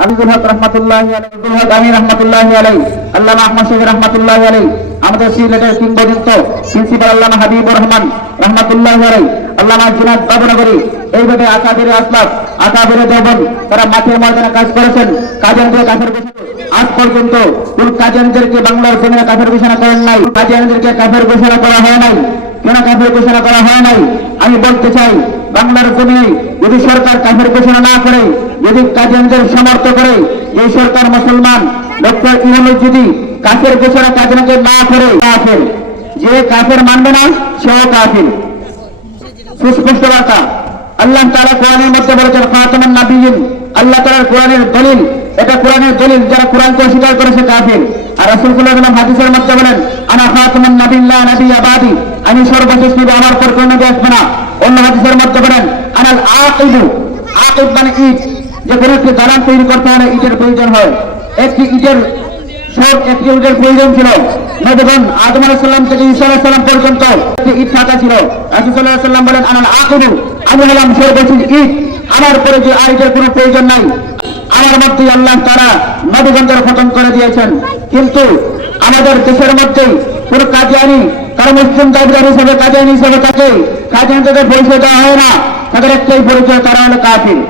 হাবিবুল হক রাহমাতুল্লাহি আলাইহি, আব্দুল হক আমিন রাহমাতুল্লাহি আলাইহি, আল্লামা আহমদ শফি রাহমাতুল্লাহি আলাইহি, আমাদের সিলেটের কিংবদন্ত প্রিন্সিপাল আল্লামা হাবিবুর রহমান রাহমাতুল্লাহি আলাইহি, আল্লামা জুনাদ বাবনগরী, এইভাবে আকাবিরে আসলাফ, আকাবিরে দেওবন্দ তারা মাঠে ময়দানে কাজ করেছেন। কাজেন্দ্র কাফের আজ পর্যন্ত কোন কাজেন্দ্রকে বাংলার জমিনে কাফের ঘোষণা করেন নাই, কাজেন্দ্রকে কাফের ঘোষণা করা হয় নাই। কেন কাফের ঘোষণা করা হয় নাই? আমি বলতে চাই, বাংলার জমিনে যদি সরকার কাফের ঘোষণা না করে, যদি কাজেন্দ্রের সমর্থ করে, এই সরকার মুসলমান ডক্টর ইউনূস যদি কাফের ঘোষণা কাজেন্দ্রকে না করে, কাফের, যে কাফের মানবে না সেও কাফের। সুস্পষ্ট বার্তা আল্লাহ তাআলা কোরআনের মধ্যে বলেছেন খাতামুন নাবিয়্যিন, আল্লাহ তাআলার কোরআনের দলিল, এটা কোরআনের দলিল, যারা কোরআনকে অস্বীকার করেছে কাফের। আর রাসূল সাল্লাল্লাহু আলাইহি ওয়াসাল্লাম হাদিসের মধ্যে বলেন আনা খাতামুন নাবিয়্যিন লা নাবিয়্যা বাদি, আমি সর্বশেষ নবী, আমার পর কোন নবী আসবে না। অন্য হাদিসের মধ্যে বলেন আনাল আকিবু, আকিব মানে ইট, যে কোনো একটি দালান তৈরি করতে হলে ইটের প্রয়োজন হয়। একটি ইটের প্রয়োজন ছিল। নবীগণ আদম আলাইহিস সালাম থেকে ঈসা আলাইহিস সালাম পর্যন্ত একটি ইট ফাঁকা ছিল। রাসূল সাল্লাল্লাহু আলাইহি ওয়াসাল্লাম বলেন আনাল আকিবু, আমি হলাম সর্বশেষ ইট, আমার পরে যে ইটের কোনো প্রয়োজন নাই। আমার মধ্যে আল্লাহ তাআলা নবীগণদের খতম করে দিয়েছেন। কিন্তু আমাদের দেশের মধ্যে কোন কাদিয়ানী, তারা মুসলিম দাবিদার হিসেবে কাদিয়ানী হিসেবে থাকে, কাদিয়ানীদের পরিচয় দেওয়া হয় না, তাদের একটাই পরিচয়, তারা হলো কাফির।